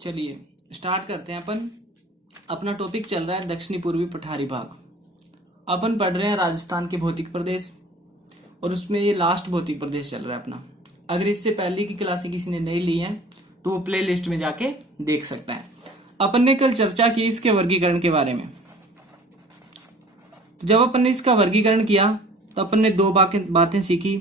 चलिए स्टार्ट करते हैं। अपन अपना टॉपिक चल रहा है दक्षिणी पूर्वी पठारी भाग। अपन पढ़ रहे हैं राजस्थान के भौतिक प्रदेश और उसमें ये लास्ट भौतिक प्रदेश चल रहा है अपना। अगर इससे पहले की क्लासें किसी ने नहीं ली हैं तो वो प्ले लिस्ट में जाके देख सकता है। अपन ने कल चर्चा की इसके वर्गीकरण के बारे में। जब अपन ने इसका वर्गीकरण किया तो अपन ने दो बातें सीखी।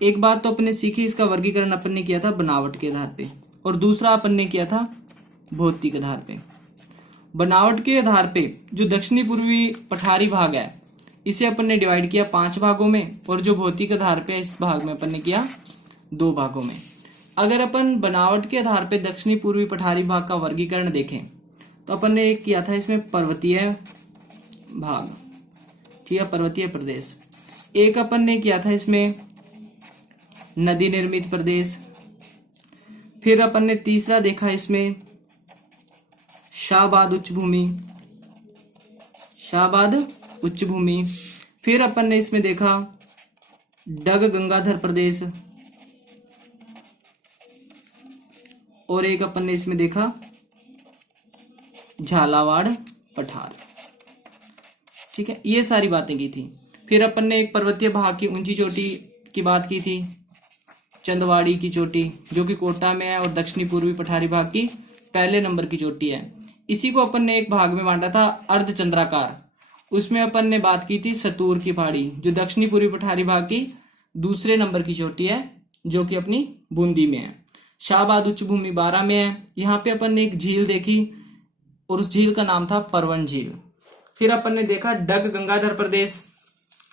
एक बात तो अपन ने सीखी, इसका वर्गीकरण अपन ने किया था बनावट के आधार पे, और दूसरा अपन ने किया था भौतिक आधार पे। बनावट के आधार पे जो दक्षिणी पूर्वी पठारी भाग है इसे अपन ने डिवाइड किया 5 भागों में, और जो भौतिक आधार पे इस भाग में अपन ने किया 2 भागों में। अगर अपन बनावट के आधार पे दक्षिणी पूर्वी पठारी भाग का वर्गीकरण देखें तो अपन ने एक किया था इसमें पर्वतीय भाग, ठीक है, पर्वतीय प्रदेश। एक अपन ने किया था इसमें नदी निर्मित प्रदेश। फिर अपन ने तीसरा देखा इसमें शाहबाद उच्च भूमि, शाहबाद उच्च भूमि। फिर अपन ने इसमें देखा डग गंगाधर प्रदेश, और एक अपन ने इसमें देखा झालावाड़ पठार। ठीक है, ये सारी बातें की थी। फिर अपन ने एक पर्वतीय भाग की ऊंची चोटी की बात की थी, चंदवाड़ी की चोटी, जो कि कोटा में है और दक्षिणी पूर्वी पठारी भाग की पहले नंबर की चोटी है। इसी को अपन ने एक भाग में बांटा था अर्धचंद्राकार। उसमें अपन ने बात की थी सतूर की पहाड़ी, जो दक्षिणी पूर्वी पठारी भाग की दूसरे नंबर की चोटी है, जो कि अपनी बूंदी में है। शाहबाद उच्च भूमि 12 में है। यहाँ पे अपन ने एक झील देखी और उस झील का नाम था परवन झील। फिर अपन ने देखा डग गंगाधर प्रदेश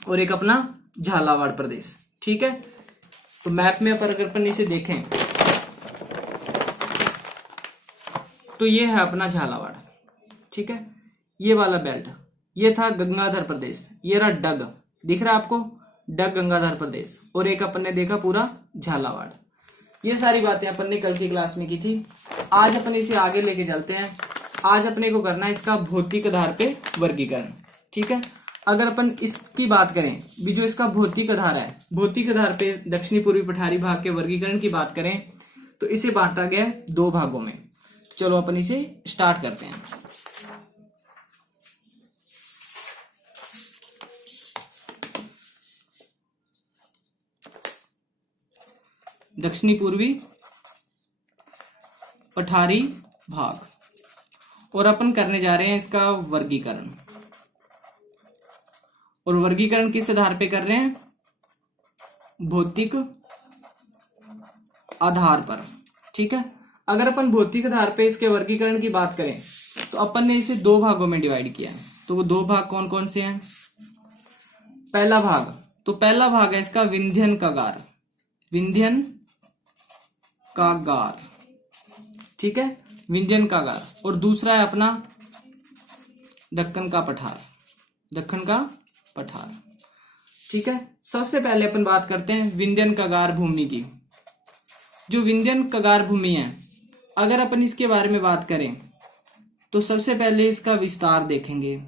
और एक अपना झालावाड़ प्रदेश। ठीक है, तो मैप में अगर अपन इसे देखें तो ये है अपना झालावाड़। ठीक है, ये वाला बेल्ट, ये था गंगाधर प्रदेश। ये रहा डग, दिख रहा है आपको, डग गंगाधर प्रदेश। और एक अपन ने देखा पूरा झालावाड़। ये सारी बातें अपन ने कल की क्लास में की थी। आज अपन इसे आगे लेके चलते हैं। आज अपने को करना है इसका भौतिक आधार पे वर्गीकरण। ठीक है, अगर अपन इसकी बात करें भी, जो इसका भौतिक आधार है, भौतिक आधार पे दक्षिणी पूर्वी पठारी भाग के वर्गीकरण की बात करें तो इसे बांटा गया है 2 भागों में। तो चलो अपन इसे स्टार्ट करते हैं। दक्षिणी पूर्वी पठारी भाग, और अपन करने जा रहे हैं इसका वर्गीकरण। और वर्गीकरण किस आधार पे कर रहे हैं? भौतिक आधार पर। ठीक है, अगर अपन भौतिक आधार पे इसके वर्गीकरण की बात करें तो अपन ने इसे 2 भागों में डिवाइड किया है। तो वो 2 भाग कौन कौन से हैं? पहला भाग, तो पहला भाग है इसका विंध्यन कागार, विंध्यन कागार। ठीक है, विंध्यन कागार। और दूसरा है अपना दक्कन का पठार, दक्कन का पठार। ठीक है, सबसे पहले अपन बात करते हैं विंध्यन कागार भूमि की। जो विंध्यन कागार भूमि है, अगर अपन इसके बारे में बात करें तो सबसे पहले इसका विस्तार देखेंगे।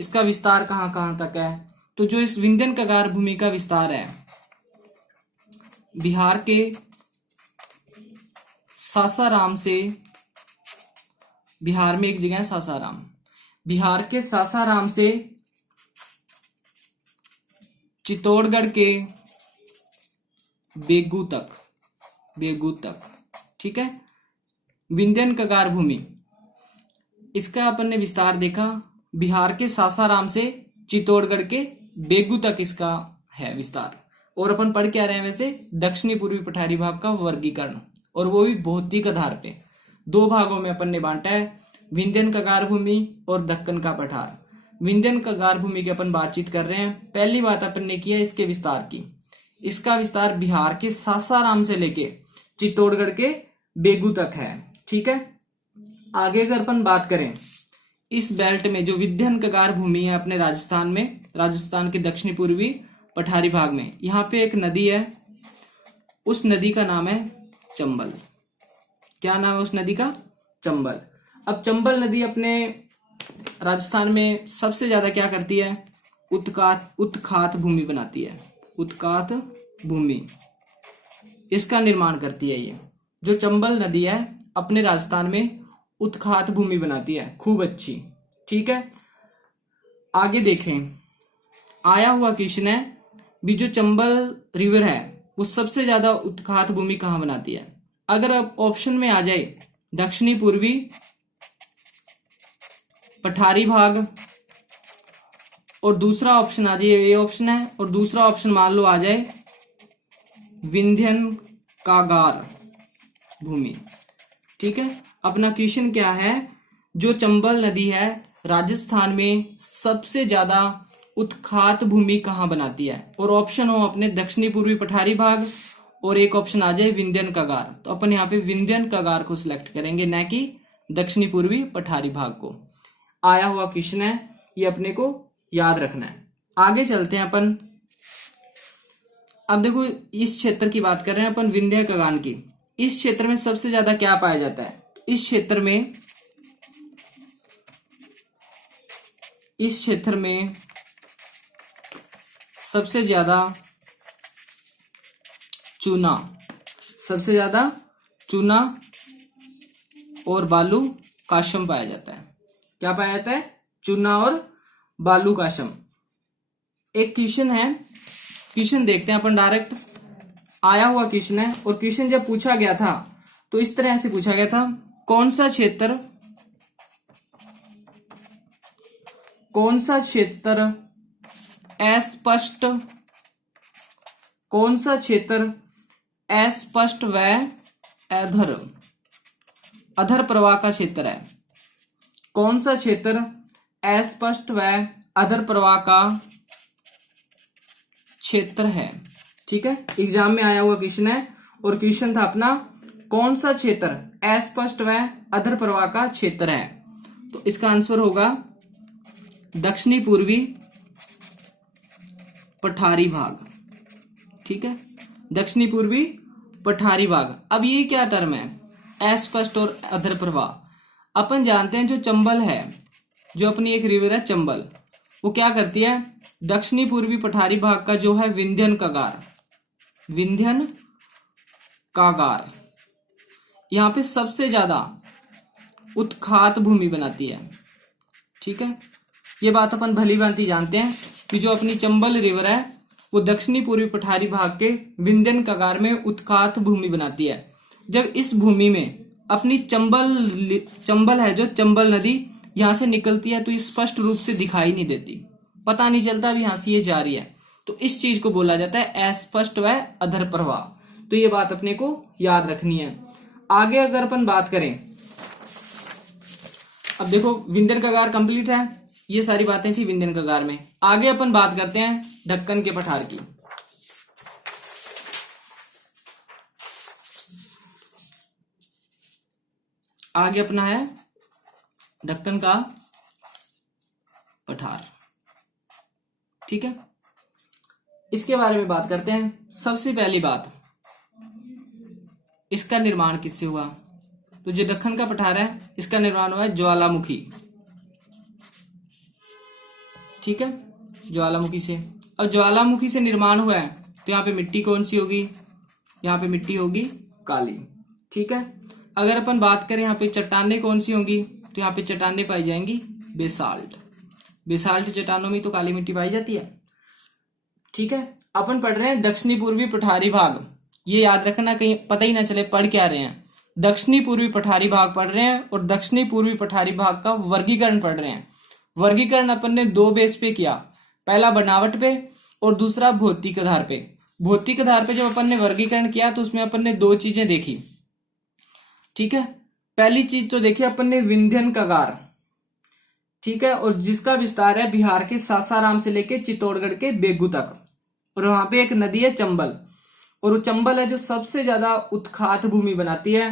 इसका विस्तार कहां कहां तक है? तो जो इस विंध्यन कागार भूमि का विस्तार है, बिहार के सासाराम से, बिहार में एक जगह है सासाराम, बिहार के सासाराम से चित्तौड़गढ़ के बेगू तक, बेगू तक। ठीक है, विंध्यन कागार भूमि, इसका अपन ने विस्तार देखा। बिहार के सासाराम से चित्तौड़गढ़ के बेगू तक इसका है विस्तार। और अपन पढ़ क्या रहे हैं वैसे? दक्षिणी पूर्वी पठारी भाग का वर्गीकरण, और वो भी भौतिक आधार पे 2 भागों में अपन ने बांटा है, विंध्यन कागार भूमि और दक्कन का पठार। विंध्यन कागार भूमि की अपन बातचीत कर रहे हैं। पहली बात अपन ने की है इसके विस्तार की। इसका विस्तार बिहार के सासाराम से लेके चित्तौड़गढ़ के बेगू तक है। ठीक है, आगे अगर अपन बात करें इस बेल्ट में, जो विंध्यन कागार भूमि है अपने राजस्थान में, राजस्थान के दक्षिणी पूर्वी पठारी भाग में, यहाँ पे एक नदी है, उस नदी का नाम है चंबल। क्या नाम है उस नदी का? चंबल। अब चंबल नदी अपने राजस्थान में सबसे ज्यादा क्या करती है? उत्खात भूमि बनाती है, उत्खात भूमि। इसका निर्माण करती है ये। जो चंबल नदी है अपने राजस्थान में उत्खात भूमि बनाती है, खूब अच्छी। ठीक है, आगे देखें। आया हुआ क्वेश्चन है भी जो चंबल रिवर है वो सबसे ज्यादा उत्खात भूमि कहाँ बनाती है। अगर अब ऑप्शन में आ जाए दक्षिणी पूर्वी पठारी भाग, और दूसरा ऑप्शन आ जाए, ये ऑप्शन है, और दूसरा ऑप्शन मान लो आ जाए विंध्यन कागार भूमि। ठीक है, अपना क्वेश्चन क्या है, जो चंबल नदी है राजस्थान में सबसे ज्यादा उत्खात भूमि कहाँ बनाती है, और ऑप्शन हो अपने दक्षिणी पूर्वी पठारी भाग और एक ऑप्शन आ जाए विंध्यन कागार। तो अपन यहाँ पे विंध्यन कागार को सिलेक्ट करेंगे, न कि दक्षिणी पूर्वी पठारी भाग को। आया हुआ क्वेश्चन है, ये अपने को याद रखना है। आगे चलते हैं अपन। अब देखो इस क्षेत्र की बात कर रहे हैं अपन, विंध्य कागान की। इस क्षेत्र में सबसे ज्यादा क्या पाया जाता है, इस क्षेत्र में सबसे ज्यादा चूना और बालू काशम पाया जाता है। क्या पाया जाता है, चूना और बालू काशम। एक क्वेश्चन है, क्वेश्चन देखते हैं अपन डायरेक्ट। आया हुआ क्वेश्चन है, और क्वेश्चन जब पूछा गया था तो इस तरह से पूछा गया था, कौन सा क्षेत्र अस्पष्ट व अधर प्रवाह का क्षेत्र है। कौन सा क्षेत्र अस्पष्ट व अधर प्रवाह का क्षेत्र है। ठीक है, एग्जाम में आया हुआ क्वेश्चन है, और क्वेश्चन था अपना कौन सा क्षेत्र अस्पष्ट व अधर प्रवाह का क्षेत्र है। तो इसका आंसर होगा दक्षिणी पूर्वी पठारी भाग। ठीक है, दक्षिणी पूर्वी पठारी भाग। अब ये क्या टर्म है, अस्पष्ट और अधर प्रवाह। अपन जानते हैं जो चंबल है, जो अपनी एक रिवर है चंबल, वो क्या करती है, दक्षिणी पूर्वी पठारी भाग का जो है विंध्यन कागार यहां पे सबसे ज्यादा उत्खात भूमि बनाती है। ठीक है, ये बात अपन भली भांति जानते हैं कि जो अपनी चंबल रिवर है वो दक्षिणी पूर्वी पठारी भाग के विंध्यन कागार में उत्खात भूमि बनाती है। जब इस भूमि में अपनी चंबल है, जो चंबल नदी यहां से निकलती है, तो ये स्पष्ट रूप से दिखाई नहीं देती, पता नहीं चलता अभी यहां से ये जा रही है। तो इस चीज को बोला जाता है अस्पष्ट व अधर प्रवाह। तो ये बात अपने को याद रखनी है। आगे अगर अपन बात करें, अब देखो विंध्यन कागार कंप्लीट है, ये सारी बातें थी विंध्यन कागार में। आगे अपन बात करते हैं ढक्कन के पठार की। आगे अपना है ढक्कन का पठार। ठीक है, इसके बारे में बात करते हैं। सबसे पहली बात, इसका निर्माण किससे हुआ। तो जो दक्कन का पठार है इसका निर्माण हुआ है ज्वालामुखी। ठीक है, ज्वालामुखी से। अब ज्वालामुखी से निर्माण हुआ है तो यहाँ पे मिट्टी कौन सी होगी, यहाँ पे मिट्टी होगी काली। ठीक है, अगर अपन बात करें यहाँ पे चट्टानें कौन सी होंगी, तो यहाँ पे चट्टानें पाई जाएंगी बेसाल्ट चट्टानों में तो काली मिट्टी पाई जाती है। ठीक है, अपन पढ़ रहे हैं दक्षिणी पूर्वी पठारी भाग। ये याद रखना, कहीं पता ही ना चले पढ़ क्या रहे हैं। दक्षिणी पूर्वी पठारी भाग पढ़ रहे हैं और दक्षिणी पूर्वी पठारी भाग का वर्गीकरण पढ़ रहे हैं। वर्गीकरण अपन ने दो बेस पे किया, पहला बनावट पे और दूसरा भौतिक आधार पे। भौतिक आधार पे जब अपन ने वर्गीकरण किया तो उसमें अपन ने दो चीजें देखी। ठीक है, पहली चीज तो देखी अपन ने विंध्यन कागार। ठीक है, और जिसका विस्तार है बिहार के सासाराम से लेके चित्तौड़गढ़ के बेगू तक, और वहां पे एक नदी है चंबल, और वो चंबल है जो सबसे ज्यादा उत्खात भूमि बनाती है।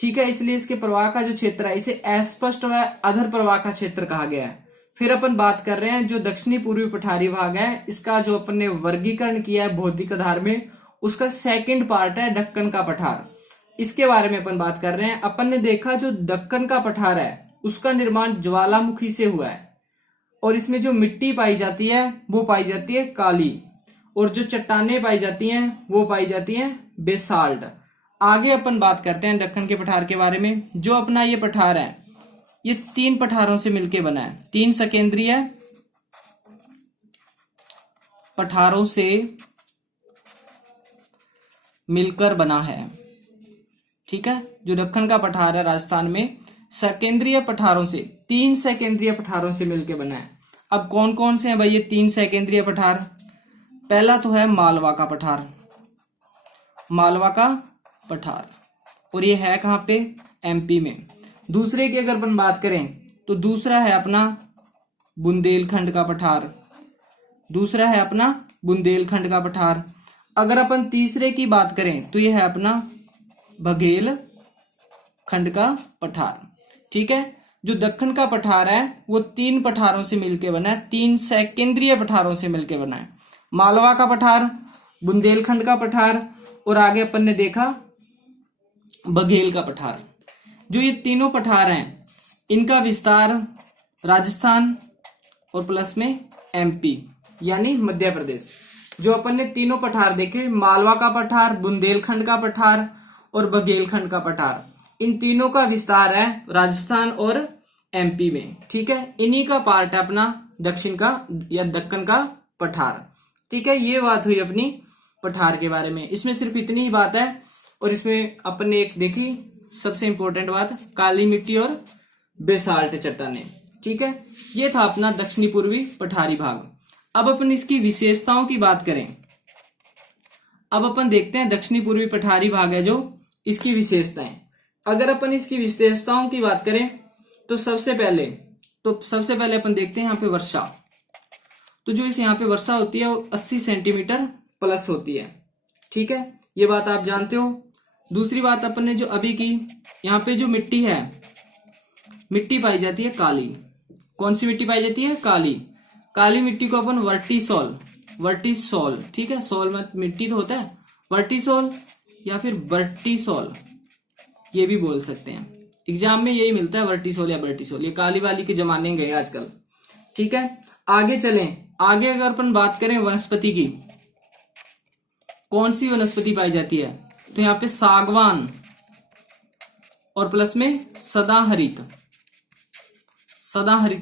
ठीक है, इसलिए इसके प्रवाह का जो क्षेत्र है इसे अस्पष्ट व अधर प्रवाह का क्षेत्र कहा गया है। फिर अपन बात कर रहे हैं जो दक्षिणी पूर्वी पठारी भाग है, इसका जो अपन ने वर्गीकरण किया है भौतिक आधार में, उसका सेकंड पार्ट है दक्कन का पठार। इसके बारे में अपन बात कर रहे हैं। अपन ने देखा जो दक्कन का पठार है उसका निर्माण ज्वालामुखी से हुआ है, और इसमें जो मिट्टी पाई जाती है वो पाई जाती है काली, और जो चट्टानें पाई जाती हैं वो पाई जाती हैं बेसाल्ट। आगे अपन बात करते हैं दक्कन के पठार के बारे में। जो अपना ये पठार है ये 3 पठारों से मिलकर बना है, 3 सकेंद्रीय पठारों से मिलकर बना है। ठीक है, जो दक्कन का पठार है राजस्थान में सकेंद्रीय पठारों से, 3 सकेंद्रीय पठारों से मिलकर बना है। अब कौन कौन से हैं भाई ये 3 सकेंद्रीय पठार? पहला तो है मालवा का पठार, मालवा का पठार, और ये है कहाँ पे? एमपी में। दूसरे की अगर अपन बात करें तो दूसरा है अपना बुंदेलखंड का पठार, दूसरा है अपना बुंदेलखंड का पठार। अगर अपन तीसरे की बात करें तो ये है अपना बघेलखंड का पठार। ठीक है, जो दक्कन का पठार है वो 3 पठारों से मिलकर बना है, 3 सकेंद्रीय पठारों से मिलकर बना है। मालवा का पठार, बुंदेलखंड का पठार, और आगे अपन ने देखा बघेल का पठार। जो ये तीनों पठार हैं इनका विस्तार राजस्थान और प्लस में एमपी यानी मध्य प्रदेश। जो अपन ने तीनों पठार देखे, मालवा का पठार, बुंदेलखंड का पठार और बघेलखंड का पठार, इन तीनों का विस्तार है राजस्थान और एमपी में। ठीक है, इन्हीं का पार्ट है अपना दक्षिण का या दक्कन का पठार। ठीक है, ये बात हुई अपनी पठार के बारे में। इसमें सिर्फ इतनी ही बात है, और इसमें अपन ने एक देखी सबसे इंपॉर्टेंट बात, काली मिट्टी और बेसाल्ट चट्टानें। ठीक है, ये था अपना दक्षिणी पूर्वी पठारी भाग। अब अपन इसकी विशेषताओं की बात करें। अब अपन देखते हैं दक्षिणी पूर्वी पठारी भाग है जो, इसकी विशेषताएं। अगर अपन इसकी विशेषताओं की बात करें तो सबसे पहले अपन देखते हैं यहाँ पे वर्षा। तो जो इस यहाँ पे वर्षा होती है वो 80 सेंटीमीटर प्लस होती है। ठीक है, ये बात आप जानते हो। दूसरी बात अपन ने जो अभी की, यहाँ पे जो मिट्टी है, मिट्टी पाई जाती है काली। कौन सी मिट्टी पाई जाती है? काली। काली मिट्टी को अपन वर्टिसोल, ठीक है, सोल में मिट्टी तो होता है, वर्टिसोल या फिर बर्टिसोल ये भी बोल सकते हैं। एग्जाम में यही मिलता है, वर्टिसोल या बर्टिसोल। ये काली वाली के जमाने गए आजकल। ठीक है, आगे चलें। आगे अगर अपन बात करें वनस्पति की, कौन सी वनस्पति पाई जाती है? तो यहाँ पे सागवान और प्लस में सदाहरित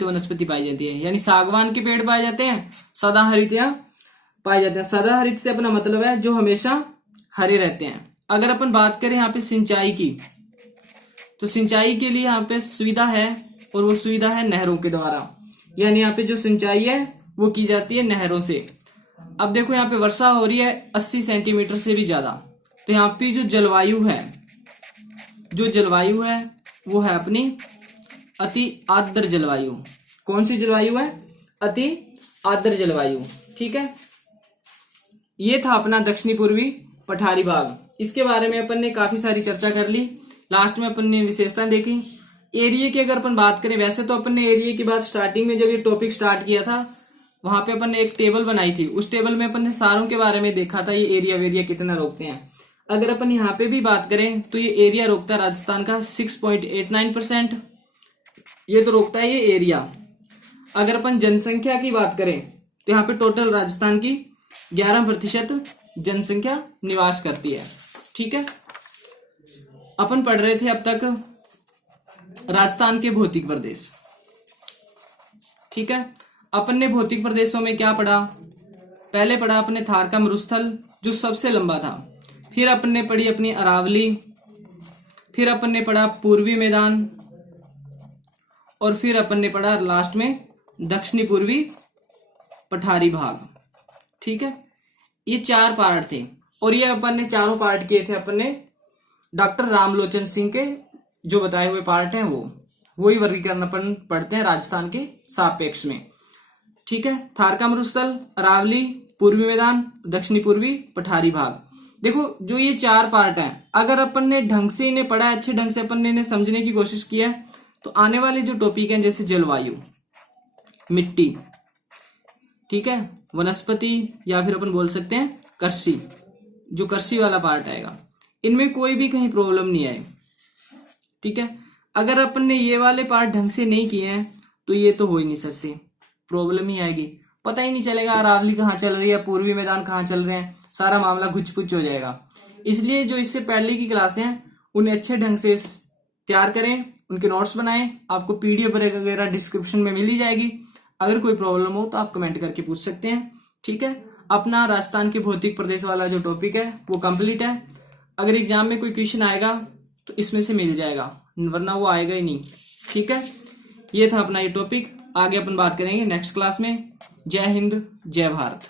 वनस्पति पाई जाती है। यानी सागवान के पेड़ पाए जाते हैं, सदाहरित या पाए जाते हैं। सदाहरित से अपना मतलब है जो हमेशा हरे रहते हैं। अगर अपन बात करें यहाँ पे सिंचाई की, तो सिंचाई के लिए यहाँ पे सुविधा है, और वो सुविधा है नहरों के द्वारा। यानी यहाँ पे जो सिंचाई है वो की जाती है नहरों से। अब देखो यहाँ पे वर्षा हो रही है 80 सेंटीमीटर से भी ज्यादा। तो यहाँ पे जो जलवायु है वो है अपनी अति आर्द्र जलवायु। कौन सी जलवायु है? अति आर्द्र जलवायु। ठीक है, ये था अपना दक्षिणी पूर्वी पठारी भाग। इसके बारे में अपन ने काफी सारी चर्चा कर ली। लास्ट में अपन ने विशेषताएं देखी। एरिया की अगर अपन बात करें, वैसे तो अपन ने एरिया की बात स्टार्टिंग में जब ये टॉपिक स्टार्ट किया था वहां पे अपन ने एक टेबल बनाई थी। उस टेबल में अपन ने सारों के बारे में देखा था, ये एरिया वेरिया कितना रोकते हैं। अगर अपन यहाँ पे भी बात करें तो ये एरिया रोकता है राजस्थान का 6.89%, ये तो रोकता है ये एरिया। अगर अपन जनसंख्या की बात करें तो यहाँ पे टोटल राजस्थान की 11% जनसंख्या निवास करती है। ठीक है, अपन पढ़ रहे थे अब तक राजस्थान के भौतिक प्रदेश। ठीक है, अपन ने भौतिक प्रदेशों में क्या पढ़ा? पहले पढ़ा अपने थार का मरुस्थल जो सबसे लंबा था, फिर अपन ने पढ़ी अपनी अरावली, फिर अपन ने पढ़ा पूर्वी मैदान, और फिर अपन ने पढ़ा लास्ट में दक्षिणी पूर्वी पठारी भाग। ठीक है, ये 4 पार्ट थे, और ये अपन ने चारों पार्ट किए थे अपन ने डॉक्टर रामलोचन सिंह के जो बताए हुए पार्ट हैं वही वर्गीकरण अपन पढ़ते हैं राजस्थान के सापेक्ष में। ठीक है, थार का मरुस्थल, अरावली, पूर्वी मैदान, दक्षिणी पूर्वी पठारी भाग। देखो जो ये 4 पार्ट हैं, अगर अपन ने ढंग से इन्हें पढ़ा है, अच्छे ढंग से अपन ने इन्हें समझने की कोशिश की है, तो आने वाले जो टॉपिक हैं जैसे जलवायु, मिट्टी, ठीक है, वनस्पति, या फिर अपन बोल सकते हैं कृषि, जो कृषि वाला पार्ट आएगा, इनमें कोई भी कहीं प्रॉब्लम नहीं आए। ठीक है, अगर अपन ने ये वाले पार्ट ढंग से नहीं किए हैं तो ये तो हो ही नहीं सकते, प्रॉब्लम ही आएगी। पता ही नहीं चलेगा अरावली कहाँ चल रही है, पूर्वी मैदान कहाँ चल रहे हैं, सारा मामला घुच पुच हो जाएगा। इसलिए जो इससे पहले की क्लासें हैं उन्हें अच्छे ढंग से तैयार करें, उनके नोट्स बनाएं। आपको पीडीएफ वगैरह डिस्क्रिप्शन में मिल ही जाएगी। अगर कोई प्रॉब्लम हो तो आप कमेंट करके पूछ सकते हैं। ठीक है, अपना राजस्थान के भौतिक प्रदेश वाला जो टॉपिक है वो कंप्लीट है। अगर एग्जाम में कोई क्वेश्चन आएगा तो इसमें से मिल जाएगा, वरना वो आएगा ही नहीं। ठीक है, ये था अपना ये टॉपिक। आगे अपन बात करेंगे नेक्स्ट क्लास में। जय हिंद, जय भारत।